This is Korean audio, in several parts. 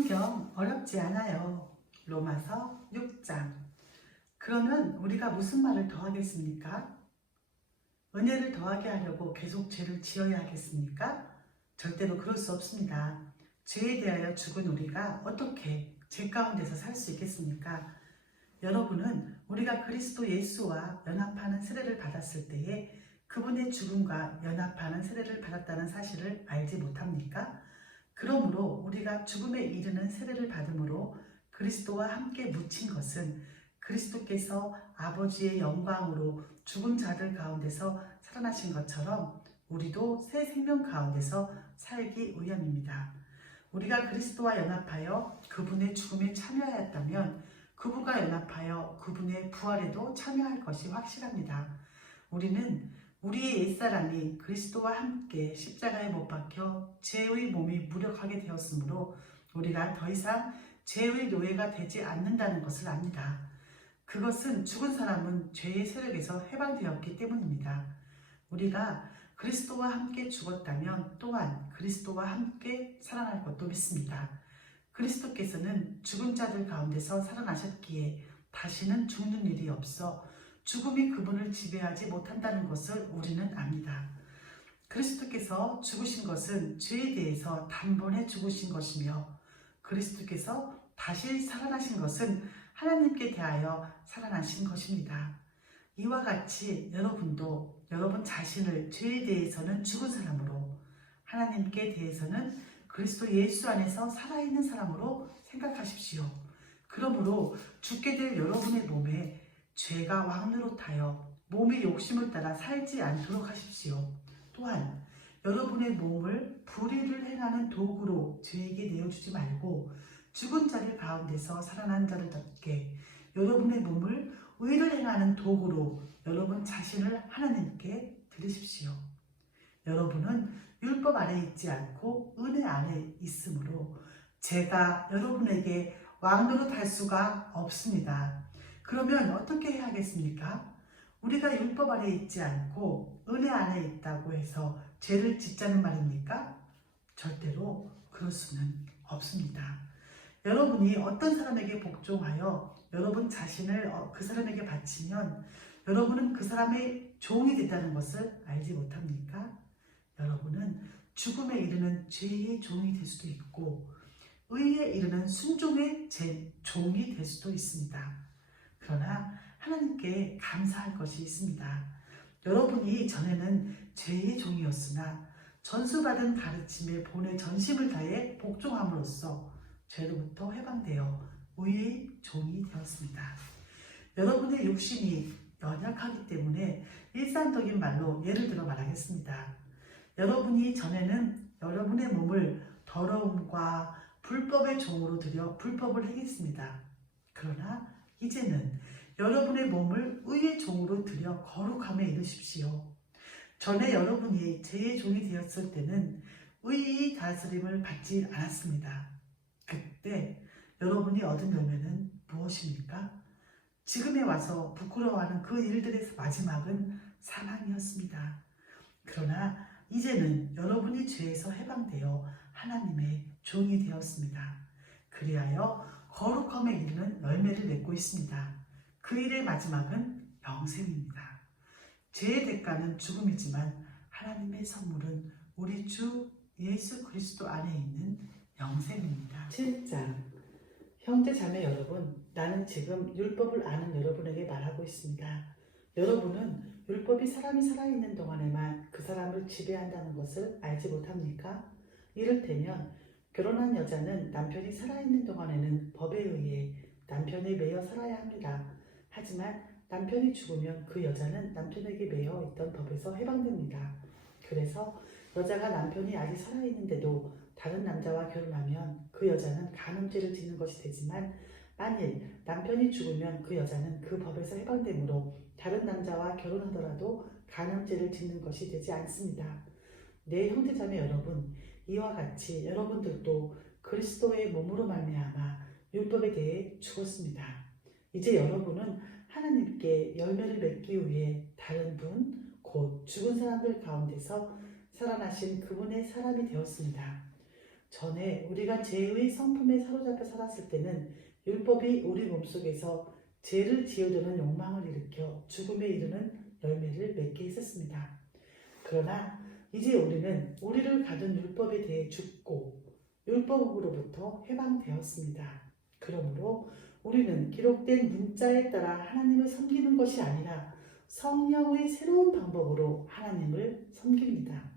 성경 어렵지 않아요. 로마서 6장. 그러면 우리가 무슨 말을 더 하겠습니까? 은혜를 더하게 하려고 계속 죄를 지어야 하겠습니까? 절대로 그럴 수 없습니다. 죄에 대하여 죽은 우리가 어떻게 죄 가운데서 살 수 있겠습니까? 여러분은 우리가 그리스도 예수와 연합하는 세례를 받았을 때에 그분의 죽음과 연합하는 세례를 받았다는 사실을 알지 못합니까? 그러므로 우리가 죽음에 이르는 세례를 받음으로 그리스도와 함께 묻힌 것은 그리스도께서 아버지의 영광으로 죽은 자들 가운데서 살아나신 것처럼 우리도 새 생명 가운데서 살기 위함입니다. 우리가 그리스도와 연합하여 그분의 죽음에 참여하였다면 그분과 연합하여 그분의 부활에도 참여할 것이 확실합니다. 우리는 우리의 옛사람이 그리스도와 함께 십자가에 못 박혀 죄의 몸이 무력하게 되었으므로 우리가 더 이상 죄의 노예가 되지 않는다는 것을 압니다. 그것은 죽은 사람은 죄의 세력에서 해방되었기 때문입니다. 우리가 그리스도와 함께 죽었다면 또한 그리스도와 함께 살아날 것도 믿습니다. 그리스도께서는 죽은 자들 가운데서 살아나셨기에 다시는 죽는 일이 없어 죽음이 그분을 지배하지 못한다는 것을 우리는 압니다. 그리스도께서 죽으신 것은 죄에 대해서 단번에 죽으신 것이며 그리스도께서 다시 살아나신 것은 하나님께 대하여 살아나신 것입니다. 이와 같이 여러분도 여러분 자신을 죄에 대해서는 죽은 사람으로 하나님께 대해서는 그리스도 예수 안에서 살아있는 사람으로 생각하십시오. 그러므로 죽게 될 여러분의 몸에 죄가 왕노릇하여 몸의 욕심을 따라 살지 않도록 하십시오. 또한 여러분의 몸을 불의를 행하는 도구로 죄에게 내어주지 말고 죽은 자들 가운데서 살아난 자들답게 여러분의 몸을 의를 행하는 도구로 여러분 자신을 하나님께 드리십시오. 여러분은 율법 아래 있지 않고 은혜 안에 있으므로 죄가 여러분에게 왕노릇할 수가 없습니다. 그러면 어떻게 해야 하겠습니까? 우리가 율법 아래 있지 않고 은혜 안에 있다고 해서 죄를 짓자는 말입니까? 절대로 그럴 수는 없습니다. 여러분이 어떤 사람에게 복종하여 여러분 자신을 그 사람에게 바치면 여러분은 그 사람의 종이 된다는 것을 알지 못합니까? 여러분은 죽음에 이르는 죄의 종이 될 수도 있고 의에 이르는 순종의 종이 될 수도 있습니다. 그러나 하나님께 감사할 것이 있습니다. 여러분이 전에는 죄의 종이었으나 전수받은 가르침에 본의 전심을 다해 복종함으로써 죄로부터 해방되어 의의 종이 되었습니다. 여러분의 육신이 연약하기 때문에 일상적인 말로 예를 들어 말하겠습니다. 여러분이 전에는 여러분의 몸을 더러움과 불법의 종으로 들여 불법을 행했습니다. 그러나 이제는 여러분의 몸을 의의 종으로 들여 거룩함에 이르십시오. 전에 여러분이 죄의 종이 되었을 때는 의의 다스림을 받지 않았습니다. 그때 여러분이 얻은 열매는 무엇입니까? 지금에 와서 부끄러워하는 그 일들의 마지막은 사망이었습니다. 그러나 이제는 여러분이 죄에서 해방되어 하나님의 종이 되었습니다. 그리하여 거룩함에 이르는 열매를 맺고 있습니다. 그 일의 마지막은 영생입니다. 죄의 대가는 죽음이지만 하나님의 선물은 우리 주 예수 그리스도 안에 있는 영생입니다. 7장. 형제 자매 여러분, 나는 지금 율법을 아는 여러분에게 말하고 있습니다. 여러분은 율법이 사람이 살아있는 동안에만 그 사람을 지배한다는 것을 알지 못합니까? 이를테면 결혼한 여자는 남편이 살아있는 동안에는 법에 의해 남편에 매여 살아야 합니다. 하지만 남편이 죽으면 그 여자는 남편에게 매여 있던 법에서 해방됩니다. 그래서 여자가 남편이 아직 살아있는데도 다른 남자와 결혼하면 그 여자는 간음죄를 짓는 것이 되지만 만일 남편이 죽으면 그 여자는 그 법에서 해방되므로 다른 남자와 결혼하더라도 간음죄를 짓는 것이 되지 않습니다. 내 형제자매 여러분, 이와 같이 여러분들도 그리스도의 몸으로 말미암아 율법에 대해 죽었습니다. 이제 여러분은 하나님께 열매를 맺기 위해 다른 분, 곧 죽은 사람들 가운데서 살아나신 그분의 사람이 되었습니다. 전에 우리가 죄의 성품에 사로잡혀 살았을 때는 율법이 우리 몸속에서 죄를 지어주는 욕망을 일으켜 죽음에 이르는 열매를 맺게 했었습니다. 그러나 이제 우리는 우리를 가둔 율법에 대해 죽고 율법으로부터 해방되었습니다. 그러므로 우리는 기록된 문자에 따라 하나님을 섬기는 것이 아니라 성령의 새로운 방법으로 하나님을 섬깁니다.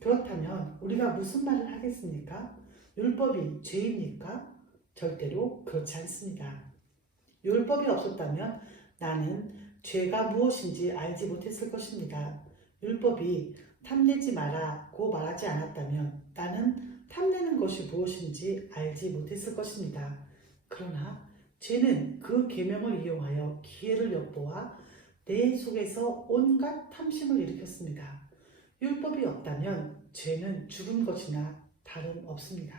그렇다면 우리가 무슨 말을 하겠습니까? 율법이 죄입니까? 절대로 그렇지 않습니다. 율법이 없었다면 나는 죄가 무엇인지 알지 못했을 것입니다. 율법이 탐내지 마라고 말하지 않았다면 나는 탐내는 것이 무엇인지 알지 못했을 것입니다. 그러나 죄는 그 계명을 이용하여 기회를 엿보아 내 속에서 온갖 탐심을 일으켰습니다. 율법이 없다면 죄는 죽은 것이나 다름없습니다.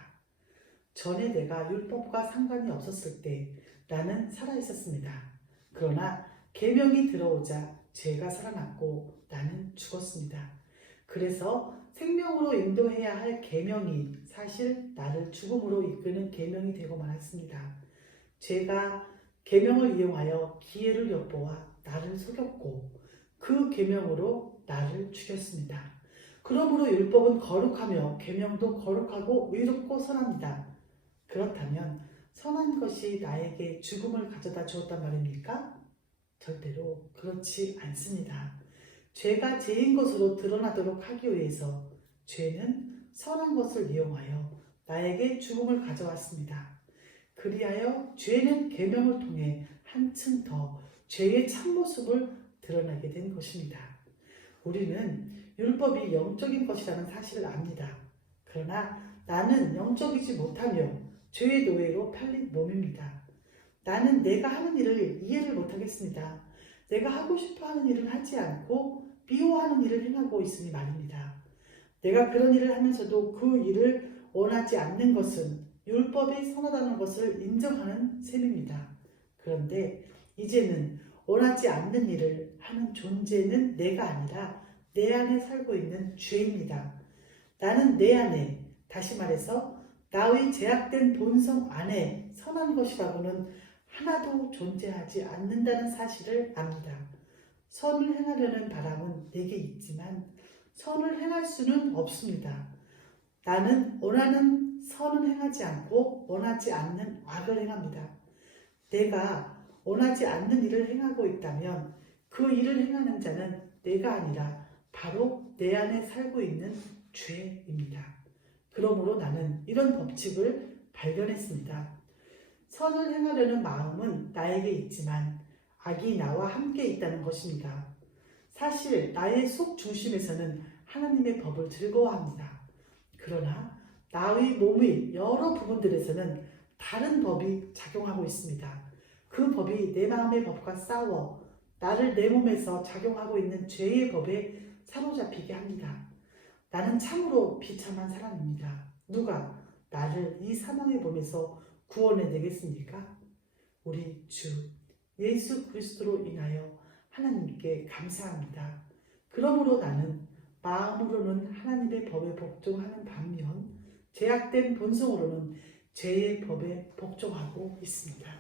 전에 내가 율법과 상관이 없었을 때 나는 살아있었습니다. 그러나 계명이 들어오자 죄가 살아났고 나는 죽었습니다. 그래서 생명으로 인도해야 할 계명이 사실 나를 죽음으로 이끄는 계명이 되고 말았습니다. 죄가 계명을 이용하여 기회를 엿보아 나를 속였고 그 계명으로 나를 죽였습니다. 그러므로 율법은 거룩하며 계명도 거룩하고 의롭고 선합니다. 그렇다면 선한 것이 나에게 죽음을 가져다 주었단 말입니까? 절대로 그렇지 않습니다. 죄가 죄인 것으로 드러나도록 하기 위해서 죄는 선한 것을 이용하여 나에게 죽음을 가져왔습니다. 그리하여 죄는 계명을 통해 한층 더 죄의 참모습을 드러나게 된 것입니다. 우리는 율법이 영적인 것이라는 사실을 압니다. 그러나 나는 영적이지 못하며 죄의 노예로 팔린 몸입니다. 나는 내가 하는 일을 이해를 못하겠습니다. 내가 하고 싶어 하는 일을 하지 않고 미워하는 일을 행하고 있으니 말입니다. 내가 그런 일을 하면서도 그 일을 원하지 않는 것은 율법이 선하다는 것을 인정하는 셈입니다. 그런데 이제는 원하지 않는 일을 하는 존재는 내가 아니라 내 안에 살고 있는 죄입니다. 나는 내 안에, 다시 말해서 나의 제약된 본성 안에 선한 것이라고는 하나도 존재하지 않는다는 사실을 압니다. 선을 행하려는 바람은 내게 있지만 선을 행할 수는 없습니다. 나는 원하는 선은 행하지 않고 원하지 않는 악을 행합니다. 내가 원하지 않는 일을 행하고 있다면 그 일을 행하는 자는 내가 아니라 바로 내 안에 살고 있는 죄입니다. 그러므로 나는 이런 법칙을 발견했습니다. 선을 행하려는 마음은 나에게 있지만 악이 나와 함께 있다는 것입니다. 사실 나의 속 중심에서는 하나님의 법을 즐거워합니다. 그러나 나의 몸의 여러 부분들에서는 다른 법이 작용하고 있습니다. 그 법이 내 마음의 법과 싸워 나를 내 몸에서 작용하고 있는 죄의 법에 사로잡히게 합니다. 나는 참으로 비참한 사람입니다. 누가 나를 이 사망의 몸에서 구원해내겠습니까? 우리 주 예수 그리스도로 인하여 하나님께 감사합니다. 그러므로 나는 마음으로는 하나님의 법에 복종하는 반면 제약된 본성으로는 죄의 법에 복종하고 있습니다.